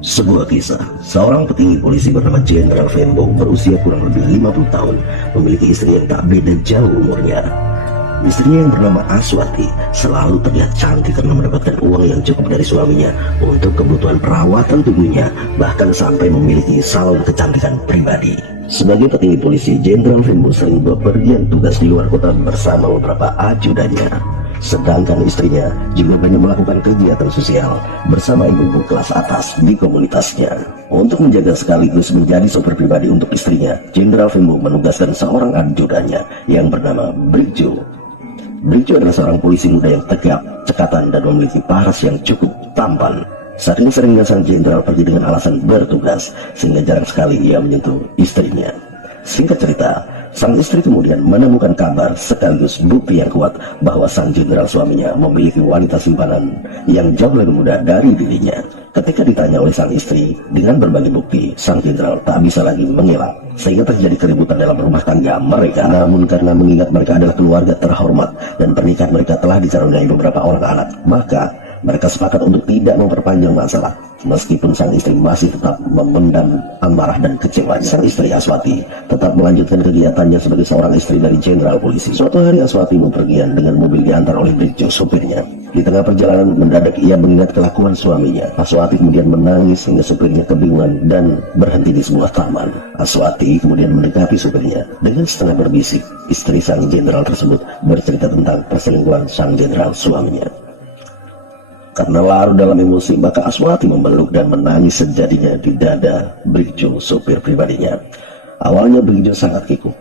Sebuah kisah, seorang petinggi polisi bernama Jenderal Venbo berusia kurang lebih 50 tahun memiliki istri yang tak beda jauh umurnya. Istrinya yang bernama Aswati selalu terlihat cantik karena mendapatkan uang yang cukup dari suaminya untuk kebutuhan perawatan tubuhnya, bahkan sampai memiliki salon kecantikan pribadi. Sebagai petinggi polisi, Jenderal Venbo sering bepergian tugas di luar kota bersama beberapa ajudannya. Sedangkan istrinya juga banyak melakukan kegiatan sosial bersama ibu-ibu kelas atas di komunitasnya. Untuk menjaga sekaligus menjadi sopir pribadi untuk istrinya, Jenderal Venbo menugaskan seorang ajudannya yang bernama Brigjo. Brigjo adalah seorang polisi muda yang tegap, cekatan, dan memiliki paras yang cukup tampan. Saking seringnya sang jenderal pergi dengan alasan bertugas, sehingga jarang sekali ia menyentuh istrinya. Singkat cerita, sang istri kemudian menemukan kabar sekaligus bukti yang kuat bahwa sang jenderal suaminya memiliki wanita simpanan yang jauh lebih muda dari dirinya. Ketika ditanya oleh sang istri dengan berbagai bukti, sang jenderal tak bisa lagi mengelak, sehingga terjadi keributan dalam rumah tangga mereka. Namun karena mengingat mereka adalah keluarga terhormat dan pernikahan mereka telah dicaruniai beberapa orang anak, maka mereka sepakat untuk tidak memperpanjang masalah. Meskipun sang istri masih tetap memendam amarah dan kecewanya, sang istri Aswati tetap melanjutkan kegiatannya sebagai seorang istri dari jenderal polisi. Suatu hari Aswati bepergian dengan mobil diantar oleh Brigjo, sopirnya. Di tengah perjalanan mendadak ia mengingat kelakuan suaminya. Aswati kemudian menangis hingga supirnya kebingungan dan berhenti di sebuah taman. Aswati kemudian mendekati supirnya dengan setengah berbisik. Istri sang jenderal tersebut bercerita tentang perselingkuhan sang jenderal suaminya. Karena larut dalam emosi, maka Aswati memeluk dan menangis sejadinya di dada Brigjo, sopir pribadinya. Awalnya Brigjo sangat kikuk,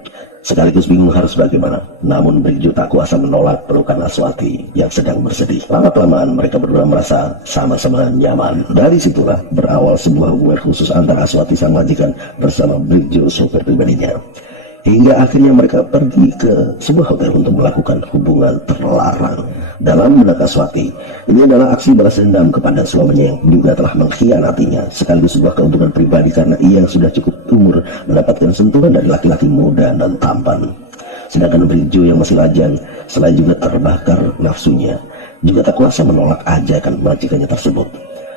sekaligus bingung harus bagaimana. Namun Brigjo tak kuasa menolak pelukan Aswati yang sedang bersedih. Lama-kelamaan mereka berdua merasa sama-sama nyaman. Dari situlah berawal sebuah hubungan khusus antara Aswati sang majikan bersama Brigjo, sopir pribadinya. Hingga akhirnya mereka pergi ke sebuah hotel untuk melakukan hubungan terlarang. Dalam benak Aswati, ini adalah aksi balas dendam kepada suaminya yang juga telah mengkhianatinya, sekaligus sebuah keuntungan pribadi karena ia yang sudah cukup umur mendapatkan sentuhan dari laki-laki muda dan tampan. Sedangkan Brigjo yang masih lajang, selain juga terbakar nafsunya, juga tak kuasa menolak ajakan majikannya tersebut.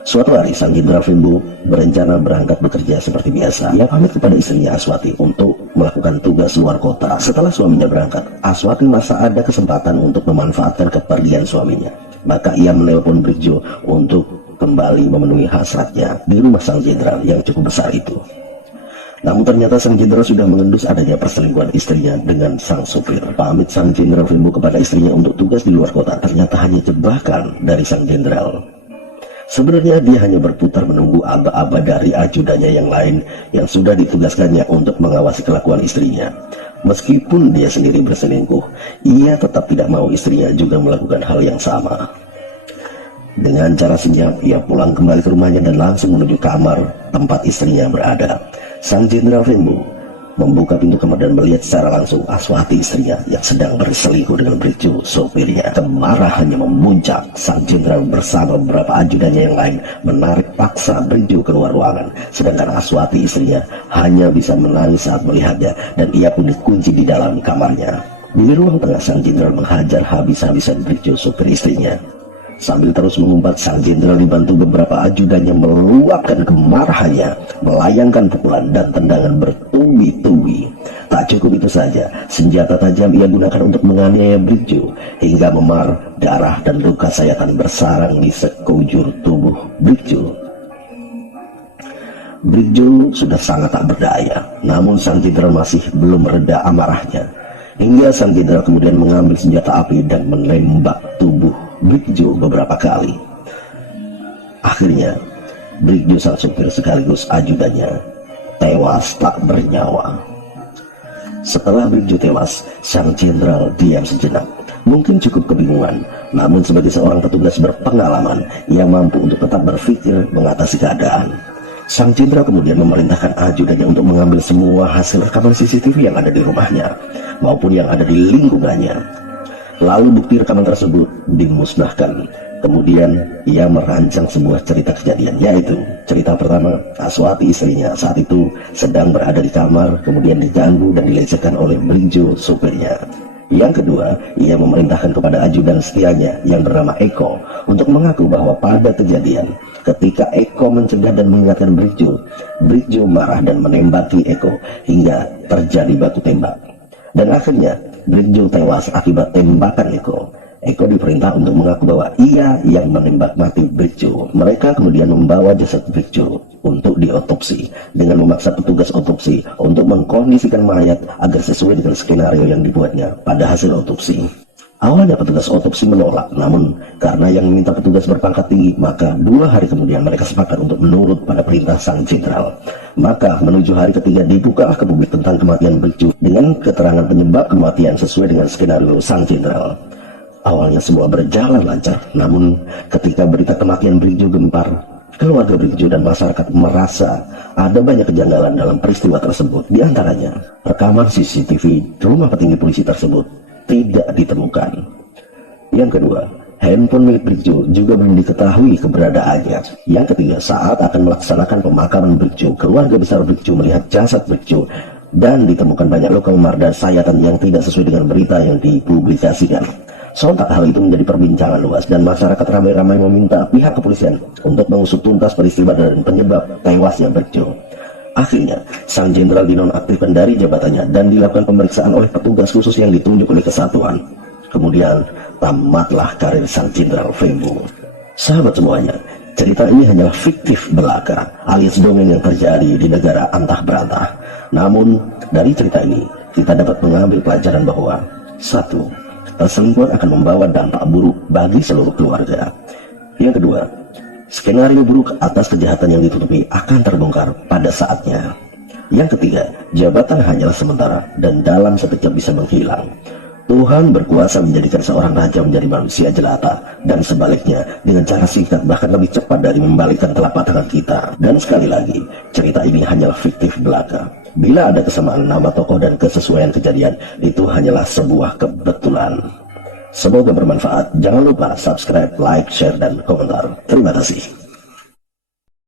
Suatu hari, sang Jenderal Venbo berencana berangkat bekerja seperti biasa. Ia pamit kepada istrinya Aswati untuk melakukan tugas luar kota. Setelah suaminya berangkat, Aswati merasa ada kesempatan untuk memanfaatkan kepergian suaminya. Maka ia menelpon Brigjo untuk kembali memenuhi hasratnya di rumah sang jenderal yang cukup besar itu. Namun ternyata sang jenderal sudah mengendus adanya perselingkuhan istrinya dengan sang supir. Pamit sang Jenderal Venbo kepada istrinya untuk tugas di luar kota ternyata hanya jebakan dari sang jenderal. Sebenarnya dia hanya berputar menunggu aba-aba dari ajudannya yang lain yang sudah ditugaskannya untuk mengawasi kelakuan istrinya. Meskipun dia sendiri berselingkuh, ia tetap tidak mau istrinya juga melakukan hal yang sama. Dengan cara senyap, ia pulang kembali ke rumahnya dan langsung menuju kamar tempat istrinya berada. Sang Jenderal Venbo membuka pintu kamar dan melihat secara langsung Aswati istrinya yang sedang berselingkuh dengan Brigjo, sopirnya. Kemarahannya memuncak. Sang jenderal bersama beberapa ajudannya yang lain menarik paksa Brigjo keluar ruangan, sedangkan Aswati istrinya hanya bisa menangis saat melihatnya dan ia pun dikunci di dalam kamarnya. Di ruang tengah, sang jenderal menghajar habis-habisan Brigjo, sopir istrinya. Sambil terus mengumpat, sang jenderal dibantu beberapa ajudannya meluapkan kemarahannya, melayangkan pukulan dan tendangan bertubi-tubi. Tak cukup itu saja, senjata tajam ia gunakan untuk menganiaya Brigjo hingga memar, darah dan luka sayatan bersarang di sekujur tubuh Brigjo. Brigjo sudah sangat tak berdaya, namun sang jenderal masih belum reda amarahnya. Hingga sang jenderal kemudian mengambil senjata api dan menembak tubuh Brigjo beberapa kali. Akhirnya Brigjo sang supir sekaligus ajudannya tewas tak bernyawa. Setelah Brigjo tewas, sang jenderal diam sejenak, mungkin cukup kebingungan. Namun sebagai seorang petugas berpengalaman, ia mampu untuk tetap berpikir mengatasi keadaan. Sang jenderal kemudian memerintahkan ajudannya untuk mengambil semua hasil rekaman CCTV yang ada di rumahnya maupun yang ada di lingkungannya. Lalu bukti rekaman tersebut dimusnahkan. Kemudian ia merancang sebuah cerita kejadian, yaitu cerita pertama, Aswati istrinya saat itu sedang berada di kamar, kemudian diganggu dan dilecehkan oleh Brigjo, supirnya. Yang kedua, ia memerintahkan kepada ajudan setianya yang bernama Eko untuk mengaku bahwa pada kejadian Ketika Eko mencegah dan mengingatkan Brikjo, Brikjo marah dan menembaki Eko hingga terjadi baku tembak. Dan akhirnya Brikjo tewas akibat tembakan Eko. Eko diperintah untuk mengaku bahwa ia yang menembak mati Brikjo. Mereka kemudian membawa jasad Brikjo untuk diotopsi dengan memaksa petugas otopsi untuk mengkondisikan mayat agar sesuai dengan skenario yang dibuatnya pada hasil otopsi. Awalnya petugas otopsi menolak, namun karena yang meminta petugas berpangkat tinggi, maka 2 hari kemudian mereka sepakat untuk menurut pada perintah sang jenderal. Maka menuju hari ketiga dibukalah ke publik tentang kematian Brikjo dengan keterangan penyebab kematian sesuai dengan skenario sang jenderal. Awalnya semua berjalan lancar, namun ketika berita kematian Brikjo gempar, keluarga Brikjo dan masyarakat merasa ada banyak kejanggalan dalam peristiwa tersebut. Di antaranya, rekaman CCTV rumah petinggi polisi tersebut tidak ditemukan. Yang kedua, handphone milik Brikjo juga belum diketahui keberadaannya. Yang ketiga, saat akan melaksanakan pemakaman Brikjo, keluarga besar Brikjo melihat jasad Brikjo dan ditemukan banyak luka memar dan sayatan yang tidak sesuai dengan berita yang dipublikasikan. Sontak hal itu menjadi perbincangan luas dan masyarakat ramai-ramai meminta pihak kepolisian untuk mengusut tuntas peristiwa dan penyebab tewasnya Brikjo. Akhirnya, sang jenderal dinonaktifkan dari jabatannya dan dilakukan pemeriksaan oleh petugas khusus yang ditunjuk oleh kesatuan. Kemudian, tamatlah karir sang jenderal Vembo. Sahabat semuanya, cerita ini hanyalah fiktif belaka, alias dongeng yang terjadi di negara antah berantah. Namun, dari cerita ini, kita dapat mengambil pelajaran bahwa 1. Perselingkuhan akan membawa dampak buruk bagi seluruh keluarga. Yang kedua, skenario buruk atas kejahatan yang ditutupi akan terbongkar pada saatnya. Yang ketiga, jabatan hanyalah sementara dan dalam sekejap bisa menghilang. Tuhan berkuasa menjadikan seorang raja menjadi manusia jelata, dan sebaliknya dengan cara singkat bahkan lebih cepat dari membalikkan telapak tangan kita. Dan sekali lagi, cerita ini hanyalah fiktif belaka. Bila ada kesamaan nama tokoh dan kesesuaian kejadian, itu hanyalah sebuah kebetulan. Semoga bermanfaat. Jangan lupa subscribe, like, share, dan komentar. Terima kasih.